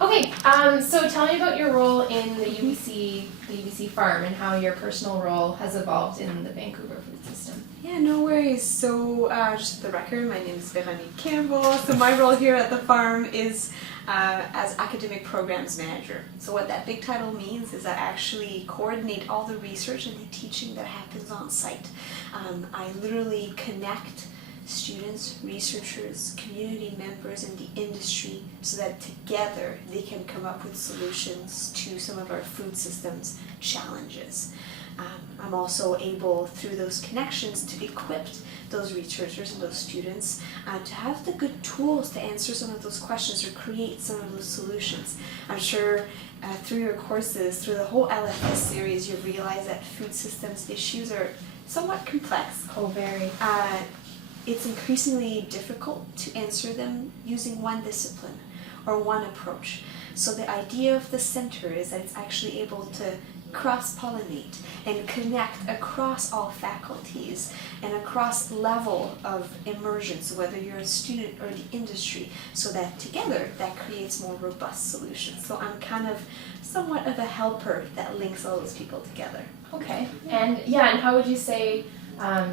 Okay, so tell me about your role in the UBC farm and how your personal role has evolved in the Vancouver food system. Yeah, no worries. So just for the record, my name is Veronik Campbell. So my role here at the farm is as academic programs manager. So what that big title means is I actually coordinate all the research and the teaching that happens on site. I literally connect students, researchers, community members, and the industry so that together they can come up with solutions to some of our food systems challenges. I'm also able, through those connections, to equip those researchers and those students to have the good tools to answer some of those questions or create some of those solutions. I'm sure through your courses, through the whole LFS series, you realize that food systems issues are somewhat complex. Oh, very. It's increasingly difficult to answer them using one discipline or one approach. So the idea of the center is that it's actually able to cross-pollinate and connect across all faculties and across level of immersion, so whether you're a student or the industry, so that together that creates more robust solutions. So I'm kind of somewhat of a helper that links all those people together. Okay, and how would you say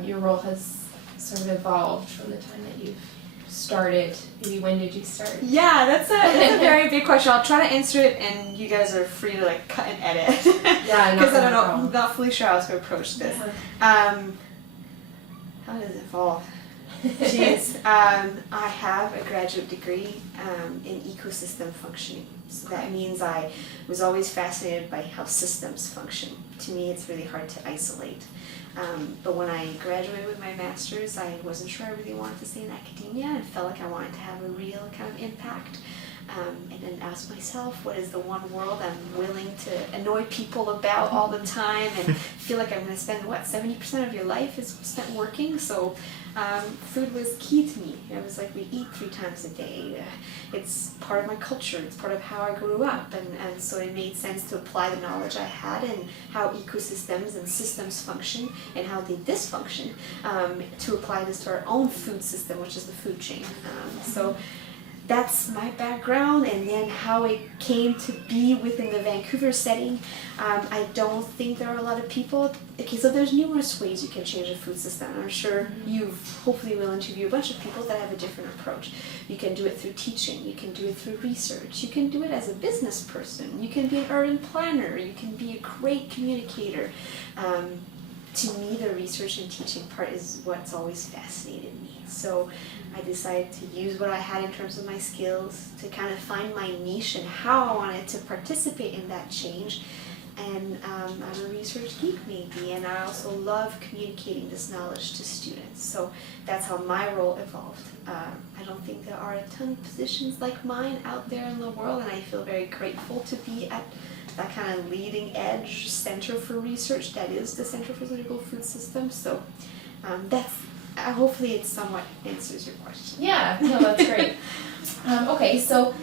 your role has sort of evolved from the time that you've started? Maybe when did you start? Yeah, that's a very big question. I'll try to answer it, and you guys are free to like cut and edit. Yeah, because I don't know, I'm not fully sure how to approach this. Yeah. How does it evolve? Jeez, I have a graduate degree in ecosystem functioning. So that means I was always fascinated by how systems function. To me, it's really hard to isolate. But when I graduated with my master's, I wasn't sure I really wanted to stay in academia and felt like I wanted to have a real kind of impact. And then asked myself, what is the one world I'm willing to annoy people about all the time and feel like I'm going to spend, 70% of your life is spent working? So food was key to me. It was like we eat 3 times a day. It's part of my culture. It's part of how I grew up. And so it made sense to apply the knowledge I had and how ecosystems and systems function and how they dysfunction to apply this to our own food system, which is the food chain. So that's my background, and then how it came to be within the Vancouver setting. I don't think there are a lot of people. Okay, so there's numerous ways you can change a food system. I'm sure you hopefully will interview a bunch of people that have a different approach. You can do it through teaching, you can do it through research, you can do it as a business person, you can be an urban planner, you can be a great communicator. To me, the research and teaching part is what's always fascinated me. So I decided to use what I had in terms of my skills to kind of find my niche and how I wanted to participate in that change. And I'm a research geek maybe, and I also love communicating this knowledge to students. So that's how my role evolved. I don't think there are a ton of positions like mine out there in the world, and I feel very grateful to be at that kind of leading edge center for research that is the Center for Sustainable Food Systems. So that's hopefully it somewhat answers your question. Yeah, no, that's great. Okay, so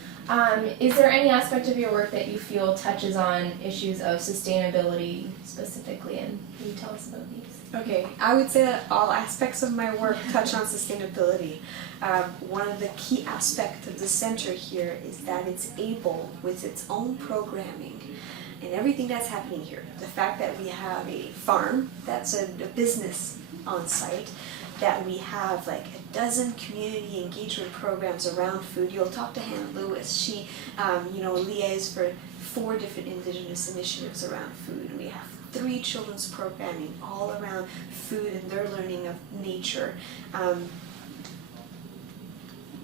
is there any aspect of your work that you feel touches on issues of sustainability specifically, and can you tell us about these? Okay, I would say that all aspects of my work touch on sustainability. One of the key aspects of the center here is that it's able, with its own programming and everything that's happening here, the fact that we have a farm that's a business on site, that we have like a dozen community engagement programs around food. You'll talk to Hannah Lewis. She, liaises for 4 different Indigenous initiatives around food. We have 3 children's programming all around food and their learning of nature.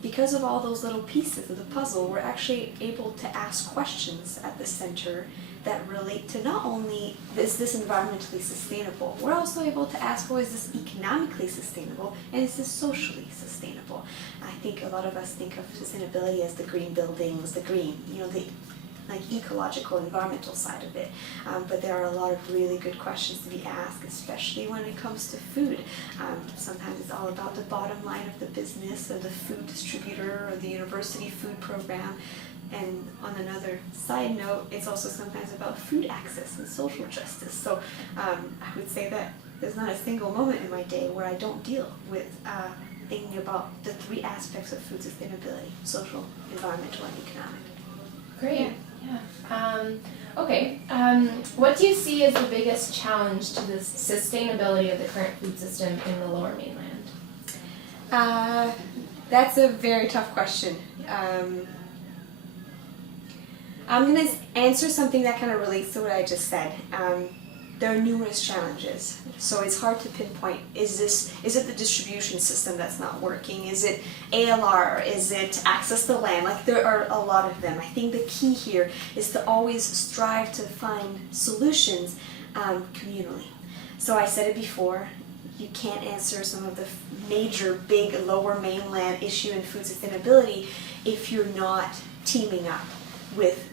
Because of all those little pieces of the puzzle, we're actually able to ask questions at the center that relate to not only is this environmentally sustainable, we're also able to ask, well, is this economically sustainable, and is this socially sustainable? I think a lot of us think of sustainability as the green buildings, the green, the like ecological, environmental side of it. But there are a lot of really good questions to be asked, especially when it comes to food. Sometimes it's all about the bottom line of the business, or the food distributor, or the university food program. And on another side note, it's also sometimes about food access and social justice. So I would say that there's not a single moment in my day where I don't deal with thinking about the 3 aspects of food sustainability: social, environmental, and economic. Great. Okay, what do you see as the biggest challenge to the sustainability of the current food system in the Lower Mainland? That's a very tough question. I'm going to answer something that kind of relates to what I just said. There are numerous challenges, so it's hard to pinpoint. Is it the distribution system that's not working? Is it ALR? Is it access to land? Like, there are a lot of them. I think the key here is to always strive to find solutions communally. So I said it before, you can't answer some of the major big Lower Mainland issue in food sustainability if you're not teaming up with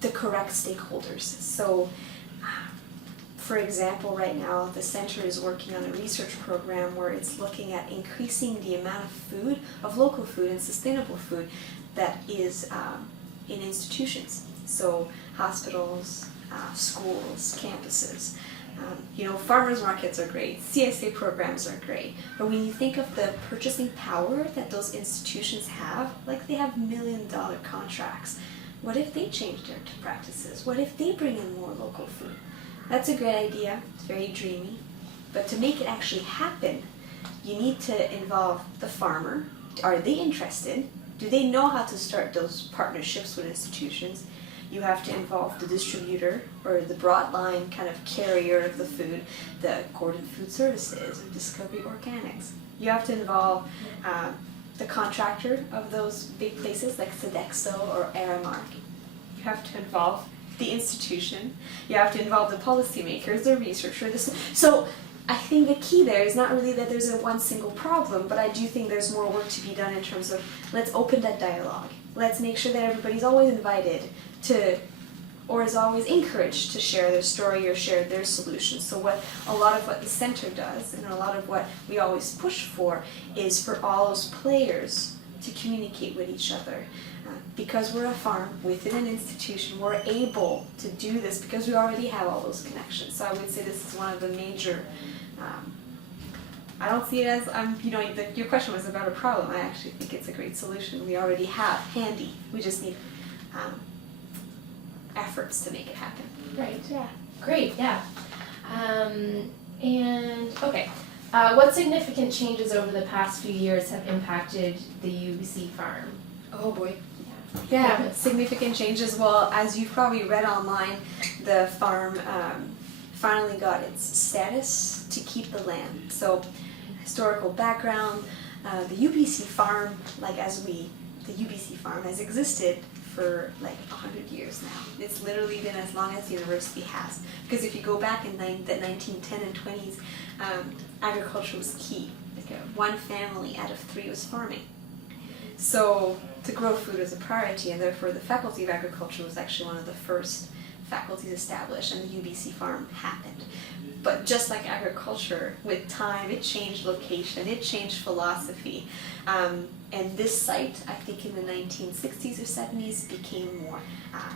the correct stakeholders. So, for example, right now the center is working on a research program where it's looking at increasing the amount of food, of local food and sustainable food that is in institutions. So hospitals, schools, campuses. Farmers markets are great, CSA programs are great, but when you think of the purchasing power that those institutions have, like they have $1 million contracts, what if they change their practices? What if they bring in more local food? That's a great idea, it's very dreamy, but to make it actually happen, you need to involve the farmer. Are they interested? Do they know how to start those partnerships with institutions? You have to involve the distributor or the broadline kind of carrier of the food, the Gordon Food Services or Discovery Organics. You have to involve the contractor of those big places like Sodexo or Aramark. You have to involve the institution. You have to involve the policymakers, the researcher. So I think the key there is not really that there's one single problem, but I do think there's more work to be done in terms of let's open that dialogue. Let's make sure that everybody's always invited to, or is always encouraged to share their story or share their solutions. So a lot of what the center does and a lot of what we always push for is for all those players to communicate with each other. Because we're a farm within an institution, we're able to do this because we already have all those connections. So I would say this is one of the major, I don't see it as, your question was about a problem. I actually think it's a great solution we already have handy. We just need efforts to make it happen. Right, yeah. Great, yeah. Okay, what significant changes over the past few years have impacted the UBC farm? Oh boy. Yeah, significant changes. Well, as you've probably read online, the farm finally got its status to keep the land. So, historical background, the UBC farm, the UBC farm has existed for like 100 years now. It's literally been as long as the university has. Because if you go back in the 1910 and 20s, agriculture was key. Like one family out of 3 was farming. So to grow food was a priority, and therefore the Faculty of Agriculture was actually one of the first faculties established, and the UBC farm happened. But just like agriculture, with time, it changed location, it changed philosophy. And this site, I think in the 1960s or 70s, became more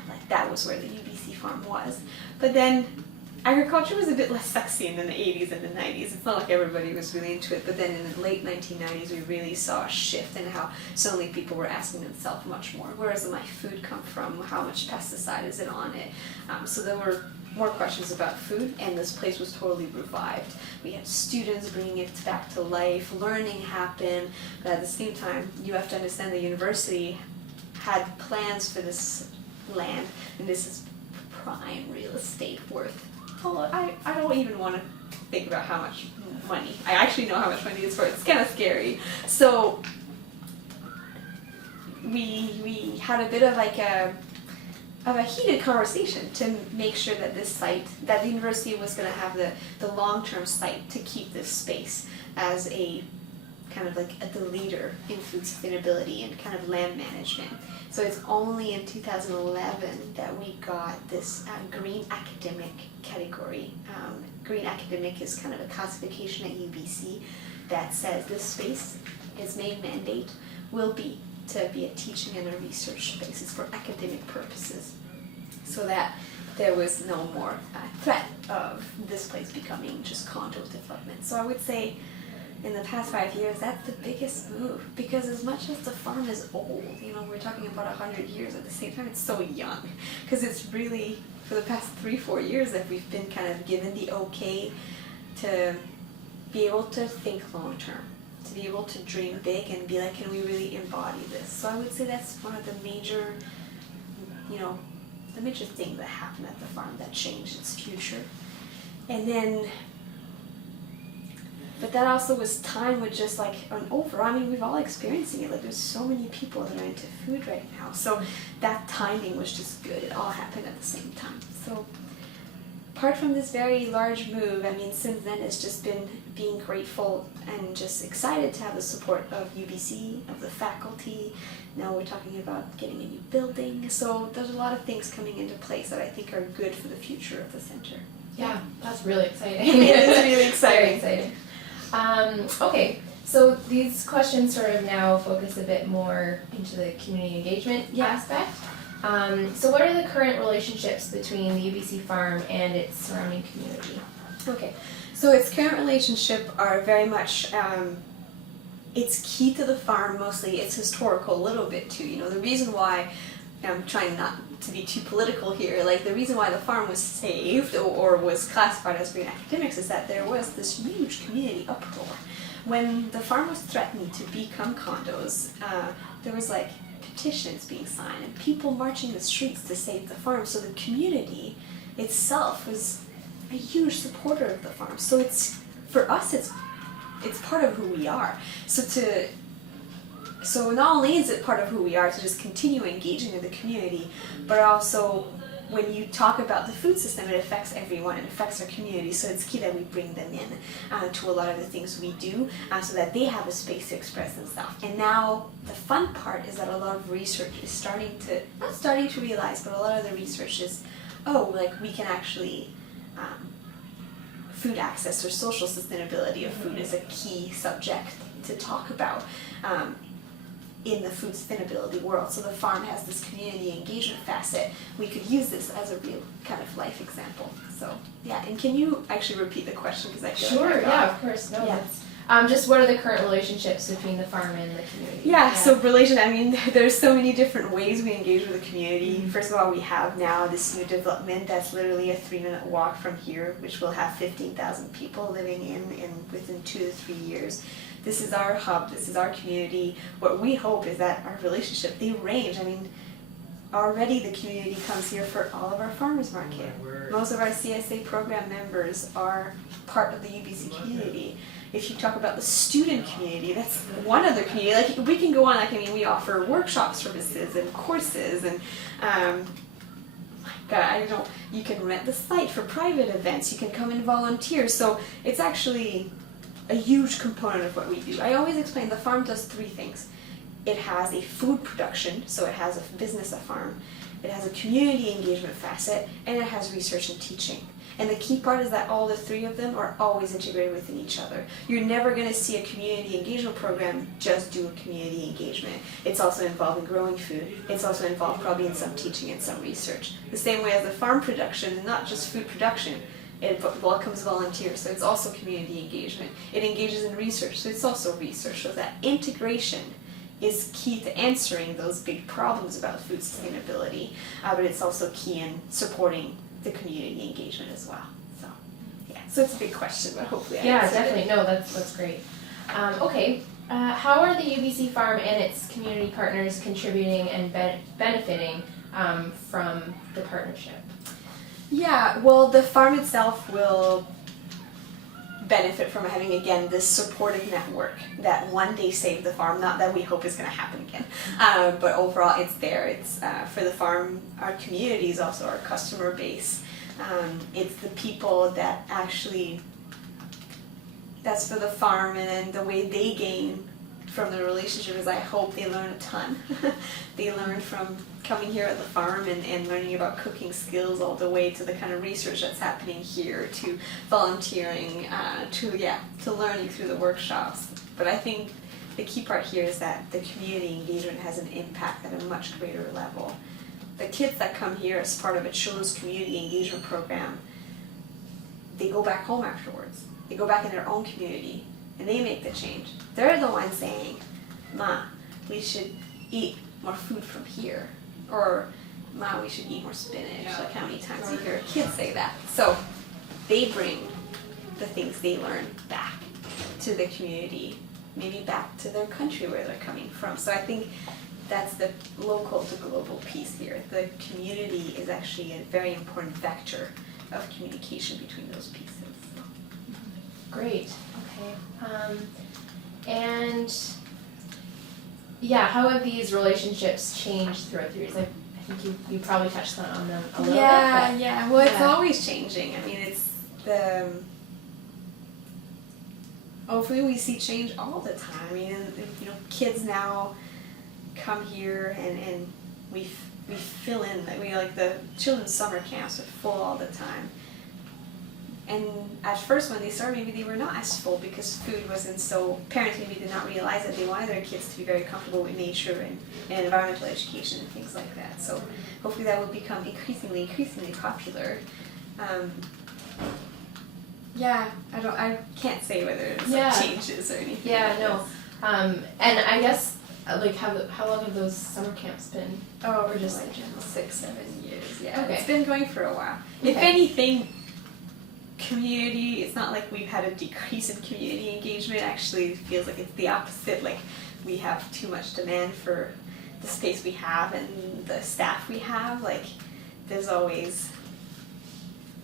like that was where the UBC farm was. But then agriculture was a bit less sexy in the 80s and the 90s. It's not like everybody was really into it, but then in the late 1990s we really saw a shift in how suddenly people were asking themselves much more, where does my food come from, how much pesticide is it on it? So there were more questions about food, and this place was totally revived. We had students bringing it back to life, learning happened, but at the same time you have to understand the university had plans for this land, and this is prime real estate worth, I don't even want to think about how much money. I actually know how much money it's worth. It's kind of scary. So we had a bit of a heated conversation to make sure that this site, that the university was going to have the long-term site to keep this space as a kind of like the leader in food sustainability and kind of land management. So it's only in 2011 that we got this green academic category. Green academic is kind of a classification at UBC that says this space, its main mandate will be to be a teaching and a research basis for academic purposes, so that there was no more threat of this place becoming just condo development. So I would say in the past 5 years, that's the biggest move. Because as much as the farm is old, we're talking about 100 years, at the same time it's so young. Because it's really, for the past 3-4 years, that we've been kind of given the okay to be able to think long term, to be able to dream big and be like, can we really embody this? So I would say that's one of the major, the major things that happened at the farm that changed its future. And then, but that also was time with just like an over. I mean, we've all experiencing it. Like, there's so many people that are into food right now. So that timing was just good. It all happened at the same time. So apart from this very large move, I mean, since then it's just been being grateful and just excited to have the support of UBC, of the faculty. Now we're talking about getting a new building. So there's a lot of things coming into place that I think are good for the future of the center. Yeah, that's really exciting. It is really exciting. Very exciting. Okay, so these questions sort of now focus a bit more into the community engagement aspect. So what are the current relationships between the UBC farm and its surrounding community? Okay, so its current relationship are very much, it's key to the farm mostly. It's historical a little bit too. The reason why, I'm trying not to be too political here, like the reason why the farm was saved or was classified as green academics is that there was this huge community uproar. When the farm was threatened to become condos, there was like petitions being signed and people marching the streets to save the farm. So the community itself was a huge supporter of the farm. So for us it's part of who we are. So not only is it part of who we are to just continue engaging in the community, but also when you talk about the food system, it affects everyone, it affects our community, so it's key that we bring them in to a lot of the things we do so that they have a space to express themselves. And now the fun part is that a lot of research is not starting to realize, but a lot of the research is, we can actually, food access or social sustainability of food is a key subject to talk about. In the food sustainability world. So the farm has this community engagement facet. We could use this as a real kind of life example. So yeah, and can you actually repeat the question, because I feel Sure, like yeah, of course. No, that's just what are the current relationships between the farm and the community? Yeah, so there's so many different ways we engage with the community. Mm-hmm. First of all, we have now this new development that's literally a 3-minute walk from here, which will have 15,000 people living in within 2 to 3 years. This is our hub, this is our community. What we hope is that our relationship, they range. I mean, already the community comes here for all of our farmers market. Most of our CSA program members are part of the UBC community. If you talk about the student community, that's one other community. Like, we can go on, we offer workshop services and courses and you can rent the site for private events, you can come and volunteer. So it's actually a huge component of what we do. I always explain the farm does 3 things. It has a food production, so it has a business, a farm. It has a community engagement facet, and it has research and teaching. And the key part is that all the 3 of them are always integrated within each other. You're never going to see a community engagement program just do a community engagement. It's also involved in growing food. It's also involved probably in some teaching and some research. The same way as the farm production is not just food production. It welcomes volunteers, so it's also community engagement. It engages in research, so it's also research. So that integration is key to answering those big problems about food sustainability, but it's also key in supporting the community engagement as well. So, yeah. So it's a big question, but hopefully I answered definitely. it. No, that's great. Okay. How are the UBC farm and its community partners contributing and benefiting from the partnership? Yeah, well, the farm itself will benefit from having, again, this supportive network that one day saved the farm. Not that we hope is going to happen again, but overall it's there. It's for the farm, our community is also our customer base. It's the people that actually, that's for the farm, and then the way they gain from the relationship is I hope they learn a ton. They learn from coming here at the farm and learning about cooking skills all the way to the kind of research that's happening here, to volunteering, to learning through the workshops. But I think the key part here is that the community engagement has an impact at a much greater level. The kids that come here as part of a children's community engagement program, they go back home afterwards. They go back in their own community. and they make the change. They're the ones saying, Ma, we should eat more food from here, or Ma, we should eat more spinach. Like, how many times do you hear kids say that? So they bring the things they learn back to the community, maybe back to their country where they're coming from. So I think that's the local to global piece here. The community is actually a very important vector of communication between those pieces. Great. Okay. And yeah, how have these relationships changed throughout the years? I think you probably touched on them a little bit. Yeah. Well, it's yeah. always changing. I mean, it's the hopefully we see change all the time. I mean, kids now come here and we fill in. Like the children's summer camps are full all the time. And at first when they started, maybe they were not as full because food wasn't so, parents maybe did not realize that they wanted their kids to be very comfortable with nature and environmental education and things like that. So hopefully that will become increasingly popular. I can't say whether it's changes or anything. Yeah, no. And I guess like how long have those summer camps been? Oh, or just like 6-7 years. Yeah, okay. It's been going for a while. Okay. If anything, community, it's not like we've had a decrease in community engagement. Actually, it feels like it's the opposite. Like we have too much demand for the space we have and the staff we have. Like there's always,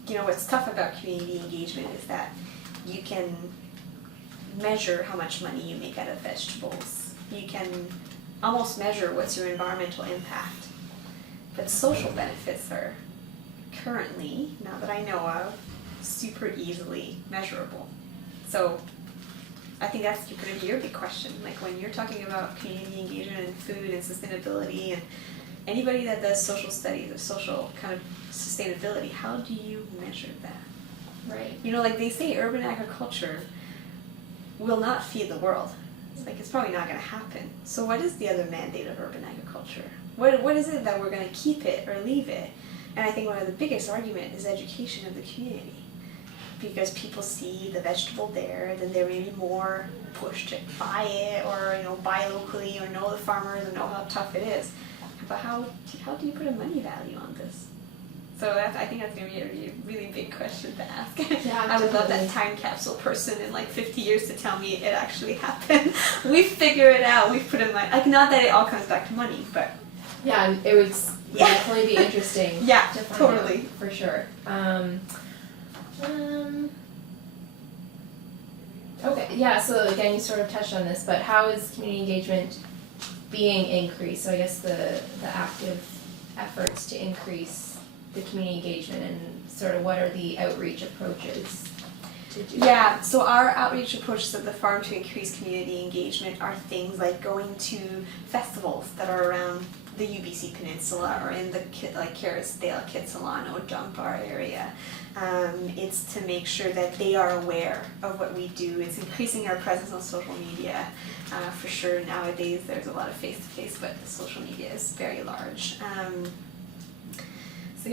what's tough about community engagement is that you can measure how much money you make out of vegetables. You can almost measure what's your environmental impact. But social benefits are currently, not that I know of, super easily measurable. So I think that's kind of your big question. Like when you're talking about community engagement and food and sustainability and anybody that does social studies or social kind of sustainability, how do you measure that? Right. Like they say urban agriculture will not feed the world. It's probably not going to happen. So what is the other mandate of urban agriculture? What is it that we're going to keep it or leave it? And I think one of the biggest argument is education of the community. Because people see the vegetable there, then they're maybe more pushed to buy it or buy locally or know the farmers and know how tough it is. But how do you put a money value on this? So I think that's going to be a really big question to ask. Yeah, I would love that time capsule person in 50 years to tell me it actually happened. We figure it out. We put in not that it all comes back to money, but yeah, it would definitely be interesting. Yeah, to find totally. out, for sure. Okay, yeah, so again, you sort of touched on this, but how is community engagement being increased? So I guess the active efforts to increase the community engagement and sort of what are the outreach approaches to do that? Yeah, so our outreach approaches at the farm to increase community engagement are things like going to festivals that are around the UBC Peninsula or in the Carrisdale, Kitsilano, Dunbar area. It's to make sure that they are aware of what we do. It's increasing our presence on social media. For sure, nowadays there's a lot of face-to-face, but the social media is very large. So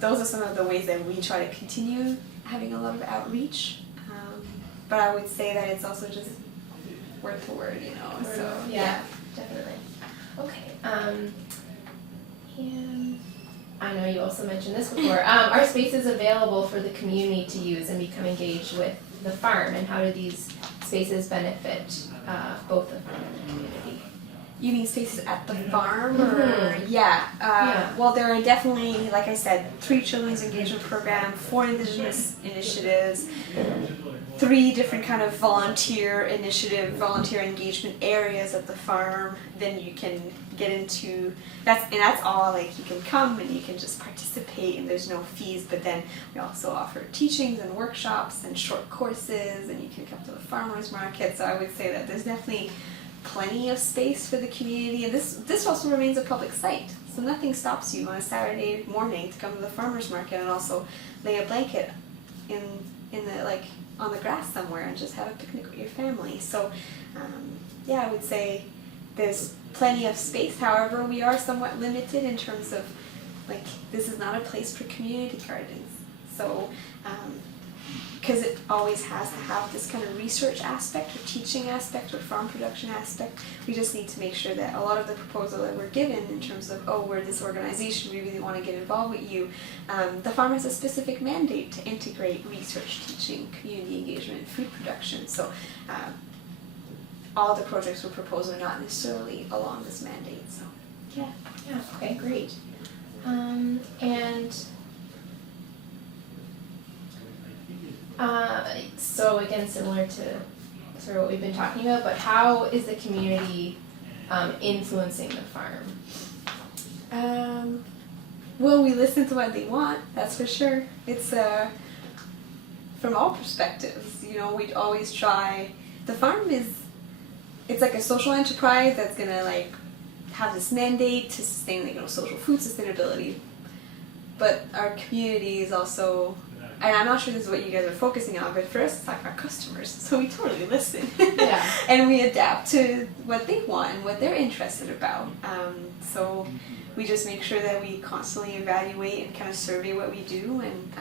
those are some of the ways that we try to continue having a lot of outreach. But I would say that it's also just word for word, Yeah, definitely. Okay. And I know you also mentioned this before. Are spaces available for the community to use and become engaged with the farm, and how do these spaces benefit both the farm and the community? You mean spaces at the farm? Or? Yeah. Well, there are definitely, like I said, 3 children's engagement programs, 4 indigenous initiatives, 3 different kind of volunteer engagement areas at the farm. Then you can get into that's all you can come and you can just participate and there's no fees. But then we also offer teachings and workshops and short courses, and you can come to the farmers market. So I would say that there's definitely plenty of space for the community, and this also remains a public site, so nothing stops you on a Saturday morning to come to the farmers market and also lay a blanket in the on the grass somewhere and just have a picnic with your family. So I would say there's plenty of space. However, we are somewhat limited in terms of this is not a place for community gardens. So because it always has to have this kind of research aspect or teaching aspect or farm production aspect, we just need to make sure that a lot of the proposal that we're given in terms of, oh, we're this organization, we really want to get involved with you, the farm has a specific mandate to integrate research, teaching, community engagement, and food production. So all the projects we're proposing are not necessarily along this mandate. So Yeah, okay, great. So again, similar to sort of what we've been talking about, but how is the community influencing the farm? Well, we listen to what they want, that's for sure. It's from all perspectives, you know, we'd always try. The farm it's like a social enterprise that's gonna like have this mandate to sustain, like, you know, social food sustainability. But our community is also, and I'm not sure this is what you guys are focusing on, but for us it's like our customers, so we totally listen. Yeah. And we adapt to what they want and what they're interested about. So we just make sure that we constantly evaluate and kind of survey what we do, and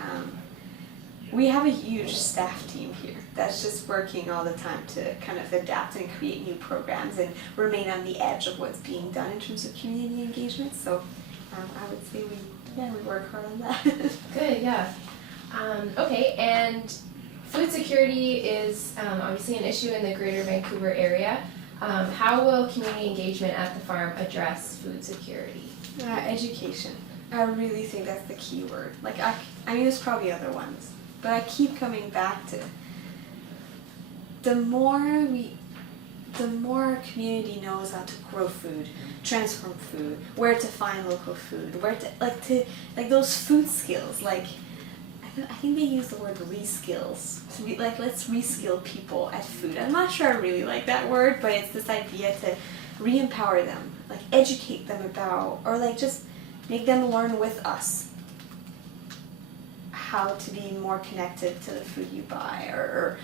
we have a huge staff team here that's just working all the time to kind of adapt and create new programs and remain on the edge of what's being done in terms of community engagement. So I would say we work hard on that. Good, yeah. Okay, and food security is obviously an issue in the Greater Vancouver area. How will community engagement at the farm address food security? Education. I really think that's the key word. Like I mean, there's probably other ones, but I keep coming back to the more our community knows how to grow food, transform food, where to find local food, where to like those food skills. Like I think they use the word re-skills. So let's re-skill people at food. I'm not sure I really like that word, but it's this idea to re-empower them, like educate them about, or like just make them learn with us how to be more connected to the food you buy, or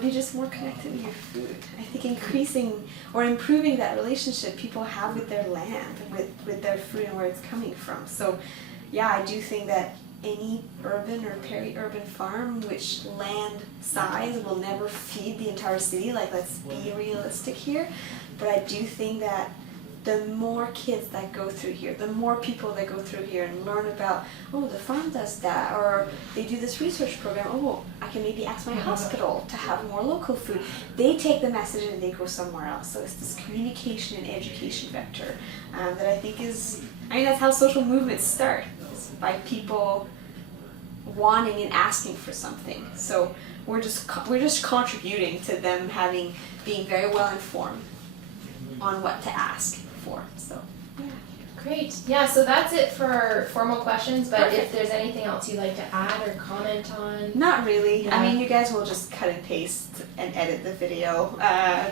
be just more connected with your food. I think increasing or improving that relationship people have with their land, with their food and where it's coming from. So yeah, I do think that any urban or peri-urban farm, which land size will never feed the entire city, like let's be realistic here, but I do think that the more kids that go through here, the more people that go through here and learn about, oh, the farm does that, or they do this research program, oh, I can maybe ask my hospital to have more local food. They take the message and they go somewhere else. So it's this communication and education vector that I think that's how social movements start, by people wanting and asking for something. So we're just contributing to them being very well informed on what to ask for. So yeah. Great. Yeah, so that's it for our formal questions, but Perfect. If there's anything else you'd like to add or comment on. Not really. Yeah. I mean, you guys will just cut and paste and edit the video.